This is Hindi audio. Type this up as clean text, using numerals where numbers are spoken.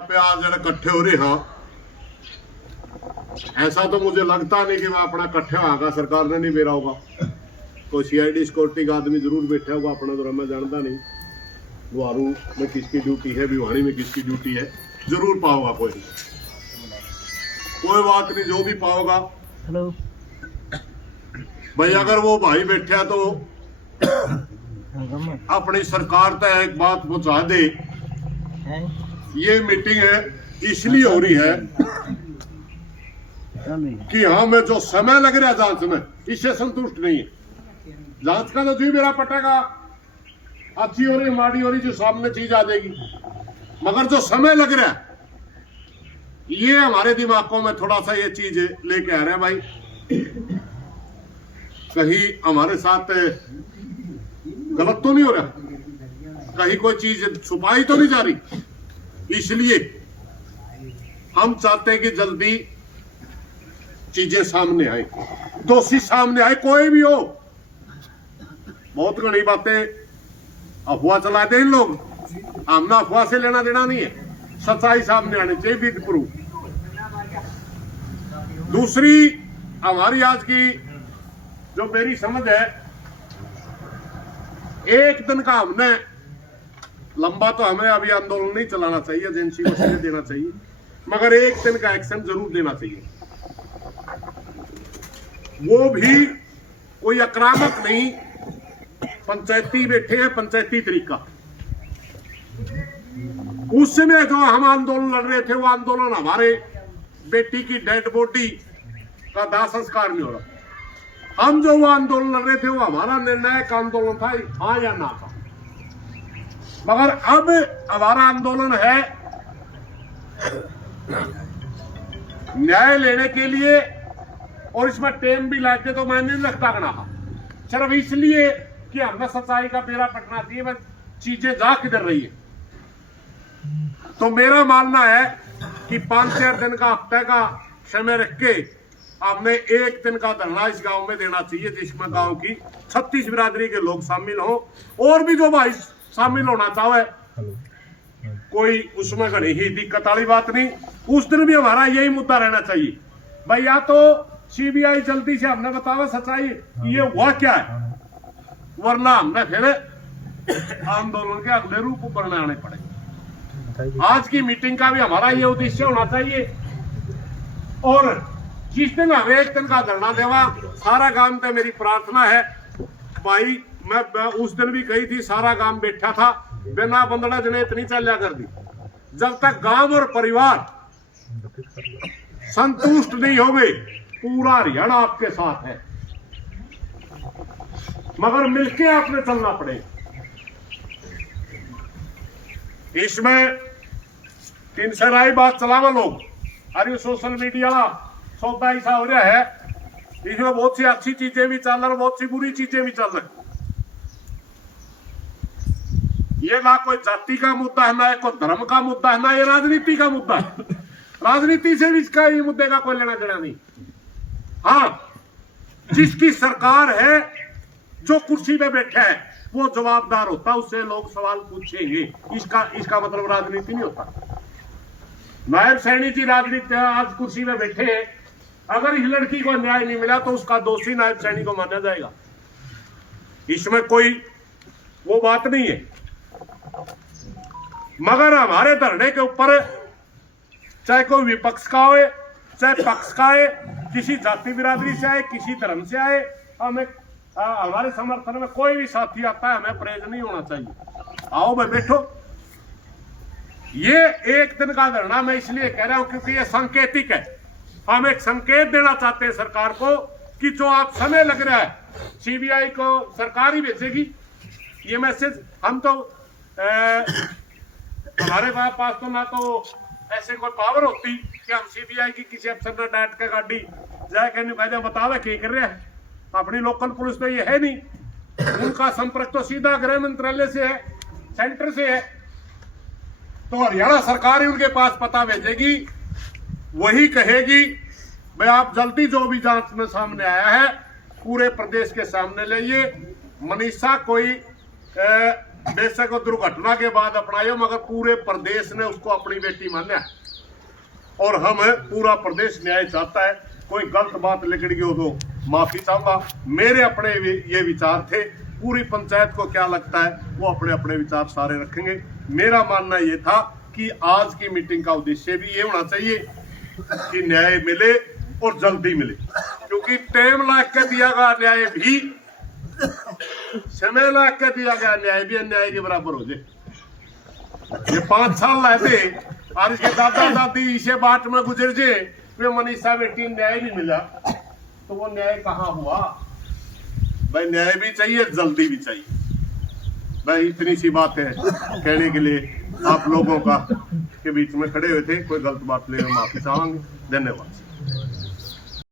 प्याज जरा इकट्ठे हो रहे हाँ, ऐसा तो मुझे लगता नहीं कि मैं अपना इकट्ठे होगा, सरकार ने नहीं मेरा होगा। कोई सीआईडी सिक्योरिटी का आदमी जरूर बैठा होगा अपना, तो मैं जानता नहीं गुआरू में किसकी ड्यूटी है, भिवानी में किसकी ड्यूटी है, जरूर पाओगा कोई बात नहीं, जो भी पाओगा। हेलो भाई अगर वो भाई बैठा तो अपनी सरकार तक एक बात पहुंचा दे, ये मीटिंग है इसलिए हो रही है कि हमें जो समय लग रहा है जांच में, इससे संतुष्ट नहीं है। जांच का तो जी मेरा पटेगा, अच्छी हो रही माड़ी हो रही, जो सामने चीज आ जाएगी, मगर जो समय लग रहा है ये हमारे दिमागों में थोड़ा सा ये चीज लेके आ रहे हैं। भाई कहीं हमारे साथ गलत तो नहीं हो रहा, कहीं कोई चीज छुपाई तो नहीं जा रही, इसलिए हम चाहते हैं कि जल्दी चीजें सामने आए, दोषी सामने आए, कोई भी हो। बहुत घनी बातें अफवाह चलाते हैं लोग, हमने अफवाह से लेना देना नहीं है, सच्चाई सामने आनी चाहिए विद प्रूफ। दूसरी हमारी आज की जो मेरी समझ है, एक दिन का हमने लंबा तो हमें अभी आंदोलन नहीं चलाना चाहिए, एजेंसी को समय देना चाहिए, मगर एक दिन का एक्शन जरूर देना चाहिए। वो भी कोई आक्रामक नहीं, पंचायती बैठे हैं, पंचायती तरीका। उस समय जो हम आंदोलन लड़ रहे थे, वो आंदोलन हमारे बेटी की डेड बॉडी का दाह संस्कार नहीं हो रहा। हम जो वो आंदोलन लड़ रहे थे, वो हमारा निर्णायक आंदोलन था, हाँ या ना था। मगर अब हमारा आंदोलन है न्याय लेने के लिए, और इसमें टाइम भी लाके तो मैं नहीं रखता गना, सिर्फ इसलिए कि हमें सच्चाई का बेड़ा पटना चाहिए, बस चीजें जा किधर रही है। तो मेरा मानना है कि 5-4 दिन का, हफ्ते का समय रख के हमने एक दिन का धरना इस गांव में देना चाहिए, जिसमें गांव की 36 बिरादरी के लोग शामिल हो, और भी जो भाई शामिल होना चाहे, कोई उसमें घनी ही दिक्कत वाली बात नहीं। उस दिन भी हमारा यही मुद्दा रहना चाहिए भाई, या तो सीबीआई जल्दी से हमने बतावा सच्चाई ये हुआ क्या है, वरना हमने फिर आंदोलन के अगले रूप बनाने पड़े। आज की मीटिंग का भी हमारा ये उद्देश्य होना चाहिए, और जिस दिन हमें एक दिन का धरना देवा, सारा गांव पे मेरी प्रार्थना है भाई, मैं उस दिन भी कही थी, सारा गांव बैठा था, बिना बंदड़ा जने इतनी चलिया कर दी, जब तक गांव और परिवार संतुष्ट नहीं होंगे, पूरा हरियाणा आपके साथ है, मगर मिलके आपने चलना पड़ेगा। इसमें 3 सराई बात चलावा लोग, अरे सोशल मीडिया सौदा ऐसा हो रहा है, इसमें बहुत सी अच्छी चीजें भी चल रही, बहुत सी बुरी चीजें भी चल रही। ये ना कोई जाति का मुद्दा है, ना कोई धर्म का मुद्दा है, ना ये राजनीति का मुद्दा है। राजनीति से भी इसका ये मुद्दे का कोई लेना देना नहीं। हाँ, जिसकी सरकार है, जो कुर्सी पे बैठा है, वो जवाबदार होता, उससे लोग सवाल पूछेंगे। इसका मतलब राजनीति नहीं होता। नायब सैनी जी राजनीति आज कुर्सी पे बैठे हैं, अगर इस लड़की को न्याय नहीं मिला तो उसका दोषी नायब सैनी को माना जाएगा, इसमें कोई वो बात नहीं है। मगर हमारे धरने के ऊपर चाहे कोई विपक्ष का हो, चाहे पक्ष का है, किसी जाति बिरादरी से आए, किसी धर्म से आए, हमें हमारे समर्थन में कोई भी साथी आता है, हमें परहेज नहीं होना चाहिए। आओ भाई बैठो। ये एक दिन का धरना मैं इसलिए कह रहा हूं क्योंकि ये सांकेतिक है। हम एक संकेत देना चाहते हैं सरकार को कि जो आप समय लग रहा है, सीबीआई को सरकार ही भेजेगी ये मैसेज। हम तो हमारे पास तो ना तो ऐसे कोई पावर होती कि हम सीबीआई की किसी अफसर ने डांट के गाड़ी जाए कहने बतावे क्या कर रहे हैं, अपनी लोकल पुलिस तो ये है नहीं। उनका संपर्क तो सीधा गृह मंत्रालय से है, सेंटर से है, तो हरियाणा सरकार ही उनके पास पता भेजेगी, वही कहेगी भाई आप जल्दी जो भी जांच में सामने आया है पूरे प्रदेश के सामने लाइए। मनीषा कोई बेशक वो दुर्घटना के बाद अपनाया, मगर पूरे प्रदेश ने उसको अपनी बेटी माना और हम पूरा प्रदेश न्याय चाहता है। कोई गलत बात निकल गई हो तो माफी चाहूंगा। मेरे अपने ये विचार थे, पूरी पंचायत को क्या लगता है वो अपने अपने विचार सारे रखेंगे। मेरा मानना ये था कि आज की मीटिंग का उद्देश्य भी ये होना चाहिए कि न्याय मिले और जल्दी मिले, क्योंकि टाइम लाग के दिया गया न्याय भी, समय लाग के दिया गया न्याय भी अन्याय के बराबर हो जाए। ये 5 साल लाए और इसके दादा दादी इसे बाट में गुजर जे, वे मनीषा बेटी न्याय नहीं मिला, तो वो न्याय कहाँ हुआ? भाई न्याय भी चाहिए, जल्दी भी चाहिए। भाई इतनी सी बात है कहने के लिए आप लोगों का के बीच में खड़े हुए थे। कोई गलत बात ले माफी चाहेंगे। धन्यवाद।